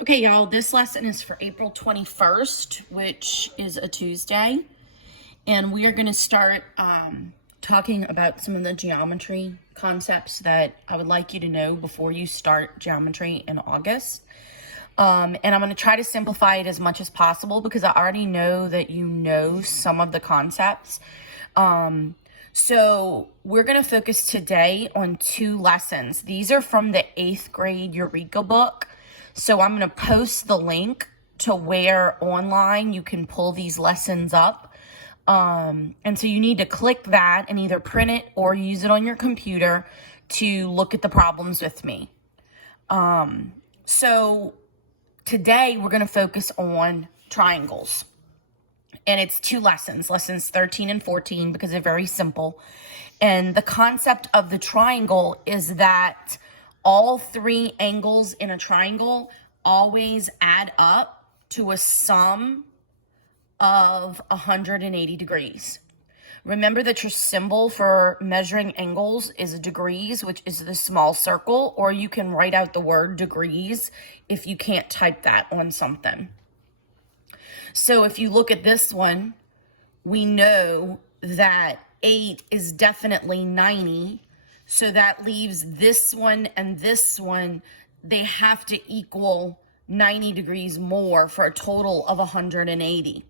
Okay, y'all, this lesson is for April 21st, which is a Tuesday. And we are going to start talking about some of the geometry concepts that I would like you to know before you start geometry in August. And I'm going to try to simplify it as much as possible because I already know that you know some of the concepts. So we're going to focus today on 2 lessons. These are from the 8th grade Eureka book. So I'm going to post the link to where online you can pull these lessons up. And so you need to click that and either print it or use it on your computer to look at the problems with me. So today we're going to focus on triangles. And it's 2 lessons, lessons 13 and 14, because they're very simple. And the concept of the triangle is that all 3 angles in a triangle always add up to a sum of 180 degrees. Remember that your symbol for measuring angles is degrees, which is the small circle, or you can write out the word degrees if you can't type that on something. So if you look at this one, we know that 8 is definitely 90. So that leaves this one and this one, they have to equal 90 degrees more for a total of 180.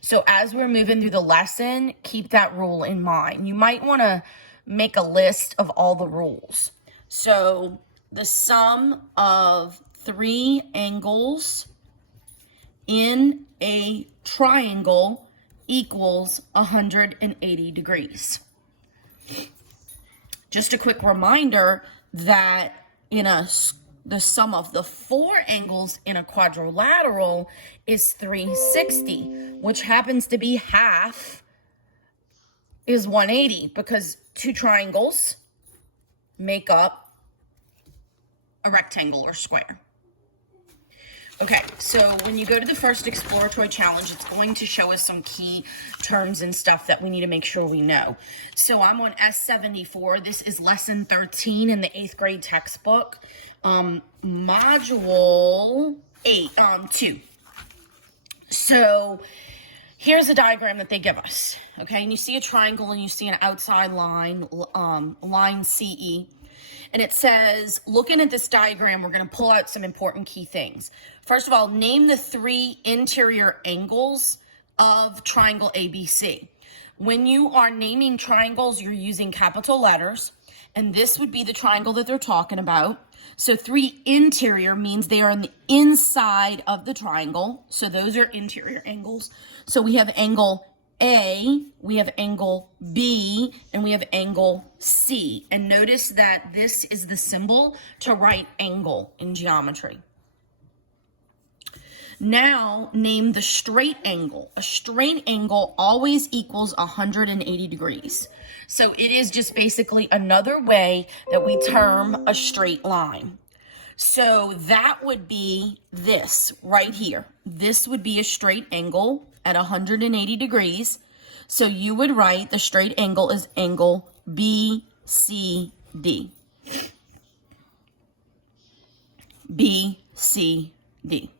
So as we're moving through the lesson, keep that rule in mind. You might want to make a list of all the rules. So the sum of 3 angles in a triangle equals 180 degrees. Just a quick reminder that the sum of the 4 angles in a quadrilateral is 360, which happens to be half is 180 because 2 triangles make up a rectangle or square. Okay, so when you go to the first exploratory challenge, it's going to show us some key terms and stuff that we need to make sure we know. So I'm on S74. This is lesson 13 in the 8th grade textbook, module 2. So here's a diagram that they give us, okay? And you see a triangle and you see an outside line, line CE. And it says, looking at this diagram, we're going to pull out some important key things. First of all, name the 3 interior angles of triangle ABC. When you are naming triangles, you're using capital letters, and this would be the triangle that they're talking about. So 3 interior means they are on the inside of the triangle. So those are interior angles. So we have angle A, we have angle B, and we have angle C. And notice that this is the symbol to write angle in geometry. Now, name the straight angle. A straight angle always equals 180 degrees. So it is just basically another way that we term a straight line. So that would be this right here. This would be a straight angle at 180 degrees. So you would write the straight angle is angle BCD. BCD.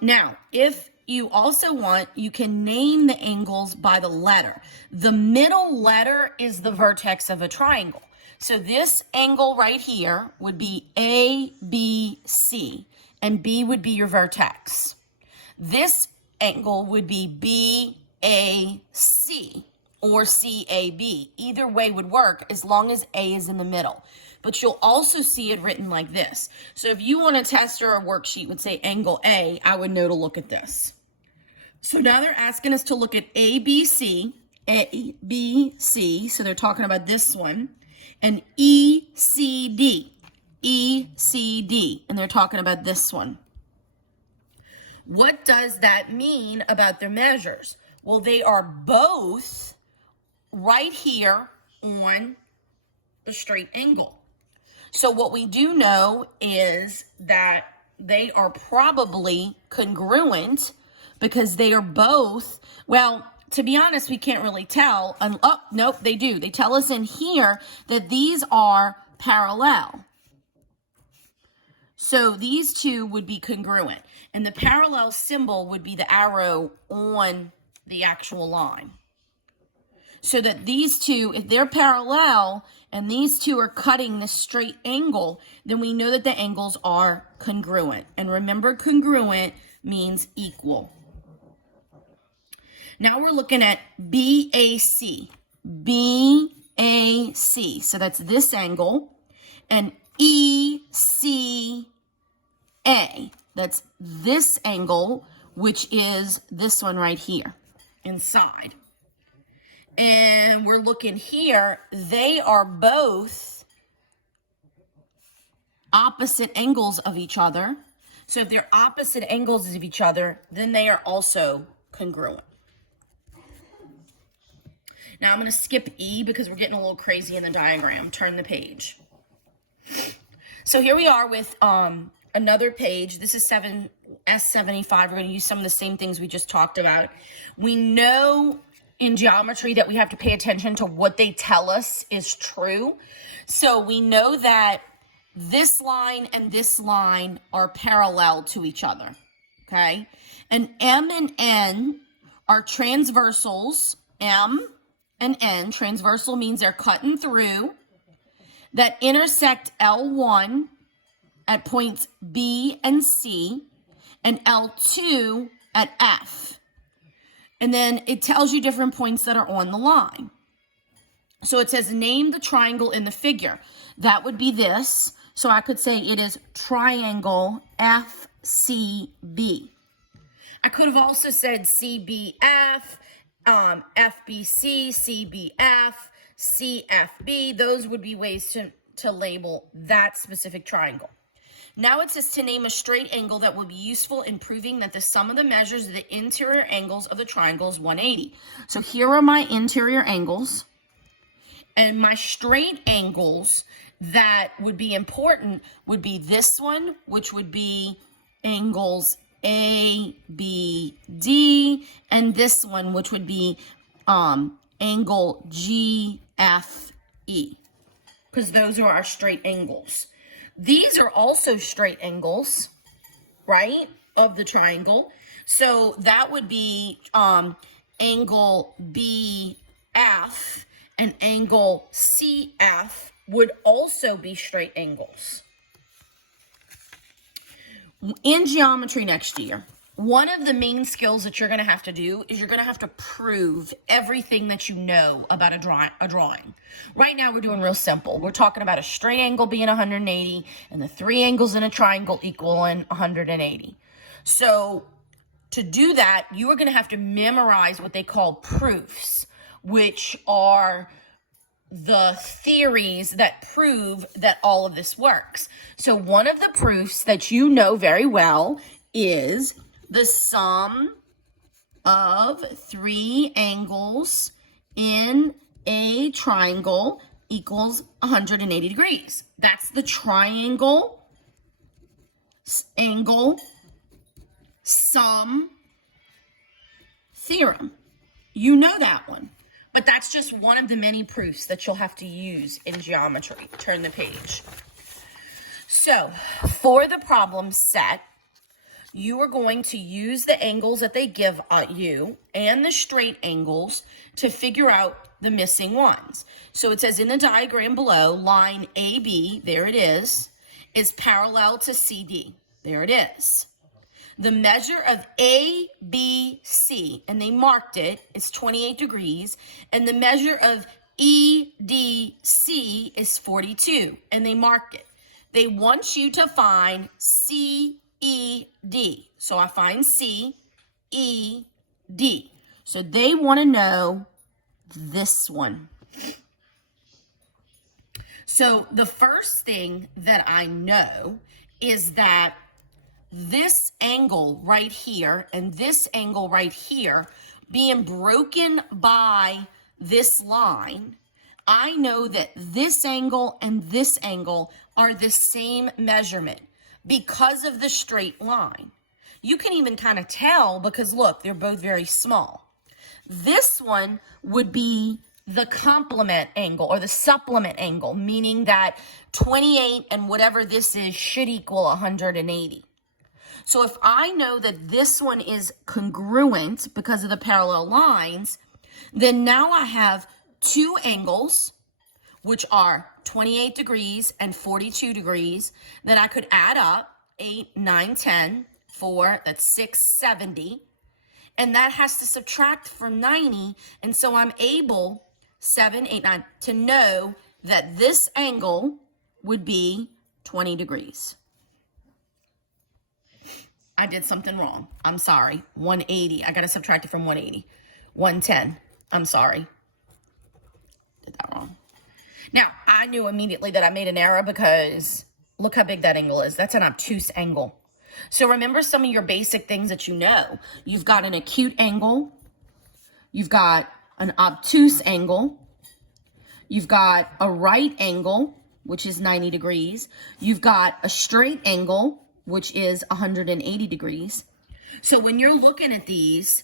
Now, if you also want, you can name the angles by the letter. The middle letter is the vertex of a triangle. So this angle right here would be ABC, and B would be your vertex. This angle would be BAC or CAB. Either way would work as long as A is in the middle. But you'll also see it written like this. So if you want a test or a worksheet would say angle A, I would know to look at this. So now they're asking us to look at ABC, ABC, so they're talking about this one, and ECD, ECD, and they're talking about this one. What does that mean about their measures? Well, they are both right here on the straight angle. So what we do know is that they are probably congruent because they are both, well, to be honest, we can't really tell. Oh, nope, they do. They tell us in here that these are parallel. So these two would be congruent. And the parallel symbol would be the arrow on the actual line. So that these two, if they're parallel and these two are cutting this straight angle, then we know that the angles are congruent. And remember, congruent means equal. Now we're looking at BAC. BAC. So that's this angle. And ECA. That's this angle, which is this one right here inside. And we're looking here, they are both opposite angles of each other. So if they're opposite angles of each other, then they are also congruent. Now I'm going to skip E because we're getting a little crazy in the diagram. Turn the page. So here we are with another page. This is S75. We're going to use some of the same things we just talked about. We know in geometry that we have to pay attention to what they tell us is true. So we know that this line and this line are parallel to each other, okay? And M and N are transversals. M and N, transversal means they're cutting through, that intersect L1 at points B and C, and L2 at F. And then it tells you different points that are on the line. So it says, name the triangle in the figure. That would be this. So I could say it is triangle FCB. I could have also said CBF, FBC, CBF, CFB. Those would be ways to label that specific triangle. Now it says to name a straight angle that will be useful in proving that the sum of the measures of the interior angles of the triangle is 180. So here are my interior angles, and my straight angles that would be important would be this one, which would be angles A, B, D, and this one, which would be angle G, F, E, because those are our straight angles. These are also straight angles, right, of the triangle. So that would be angle BF, and angle CF would also be straight angles. In geometry next year, one of the main skills that you're going to have to do is you're going to have to prove everything that you know about a drawing. Right now, we're doing real simple. We're talking about a straight angle being 180 and the three angles in a triangle equaling 180. So to do that, you are going to have to memorize what they call proofs, which are the theories that prove that all of this works. So one of the proofs that you know very well is the sum of three angles in a triangle equals 180 degrees. That's the triangle angle sum theorem. You know that one. But that's just one of the many proofs that you'll have to use in geometry. Turn the page. So, for the problem set, you are going to use the angles that they give you and the straight angles to figure out the missing ones. So it says in the diagram below, line AB, there it is parallel to CD. There it is. The measure of ABC, and they marked it, is 28 degrees, and the measure of EDC is 42, and they marked it. They want you to find CED. So I find CED. So they want to know this one. So the first thing that I know is that this angle right here and this angle right here being broken by this line, I know that this angle and this angle are the same measurement because of the straight line. You can even kind of tell because look, they're both very small. This one would be the complement angle or the supplement angle, meaning that 28 and whatever this is should equal 180. So if I know that this one is congruent because of the parallel lines, then now I have two angles, which are 28 degrees and 42 degrees, that I could add up, 8, 9, 10, 4, that's 670. And that has to subtract from 90. And so I'm able, 7, 8, 9, to know that this angle would be 20 degrees. I did something wrong. I'm sorry. 180. I got to subtract it from 180. 110. I'm sorry. Did that wrong. Now, I knew immediately that I made an error because look how big that angle is. That's an obtuse angle. So remember some of your basic things that you know. You've got an acute angle. You've got an obtuse angle. You've got a right angle, which is 90 degrees. You've got a straight angle, which is 180 degrees. So when you're looking at these,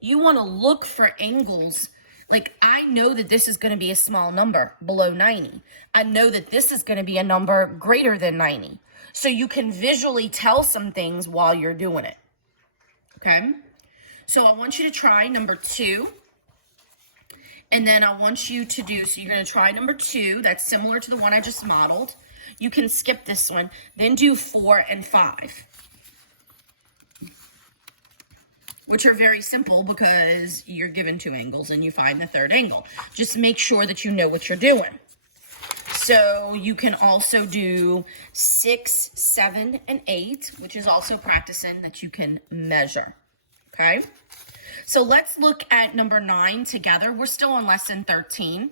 you want to look for angles. Like, I know that this is going to be a small number below 90. I know that this is going to be a number greater than 90. So you can visually tell some things while you're doing it. Okay? So I want you to try number 2. And then I want you to do, so you're going to try number 2. That's similar to the one I just modeled. You can skip this one. Then do 4 and 5. Which are very simple because you're given two angles and you find the third angle. Just make sure that you know what you're doing. So you can also do 6, 7, and 8, which is also practicing that you can measure. Okay? So let's look at number 9 together. We're still on lesson 13.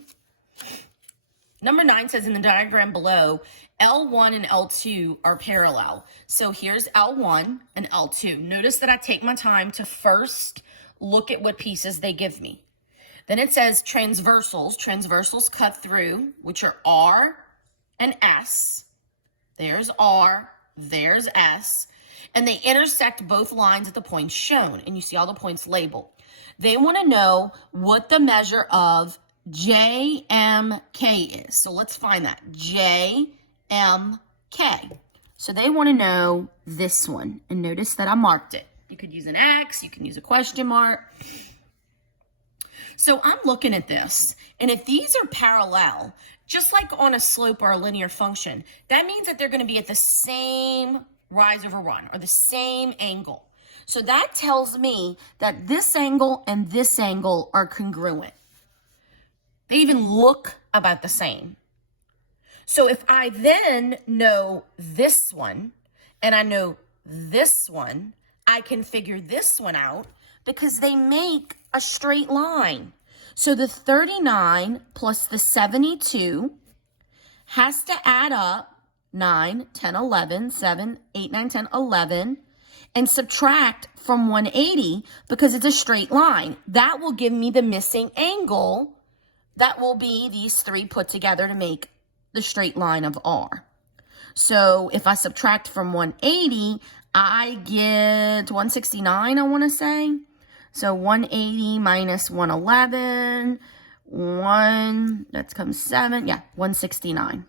Number 9 says in the diagram below, L1 and L2 are parallel. So here's L1 and L2. Notice that I take my time to first look at what pieces they give me. Then it says transversals. Transversals cut through, which are R and S. There's R, there's S. And they intersect both lines at the points shown. And you see all the points labeled. They want to know what the measure of JMK is. So let's find that. JMK. So they want to know this one. And notice that I marked it. You could use an X. You can use a question mark. So I'm looking at this. And if these are parallel, just like on a slope or a linear function, that means that they're going to be at the same rise over run or the same angle. So that tells me that this angle and this angle are congruent. They even look about the same. So if I then know this one and I know this one, I can figure this one out because they make a straight line. So the 39 plus the 72 has to add up 9, 10, 11, 7, 8, 9, 10, 11, and subtract from 180 because it's a straight line. That will give me the missing angle. That will be these three put together to make the straight line of R. So if I subtract from 180, I get 169, I want to say. So 180 minus 111, that comes 7, 169.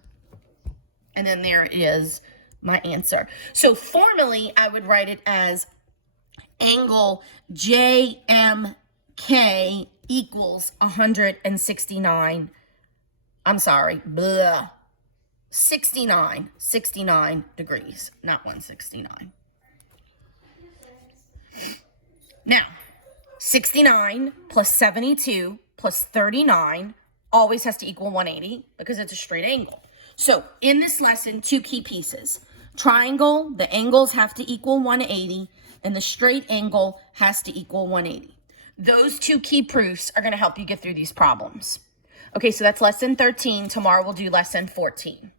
And then there is my answer. So formally, I would write it as angle JMK equals 169. I'm sorry, 69 degrees, not 169. Now, 69 plus 72 plus 39 always has to equal 180 because it's a straight angle. So in this lesson, two key pieces. Triangle, the angles have to equal 180, and the straight angle has to equal 180. Those two key proofs are going to help you get through these problems. Okay, so that's lesson 13. Tomorrow we'll do lesson 14.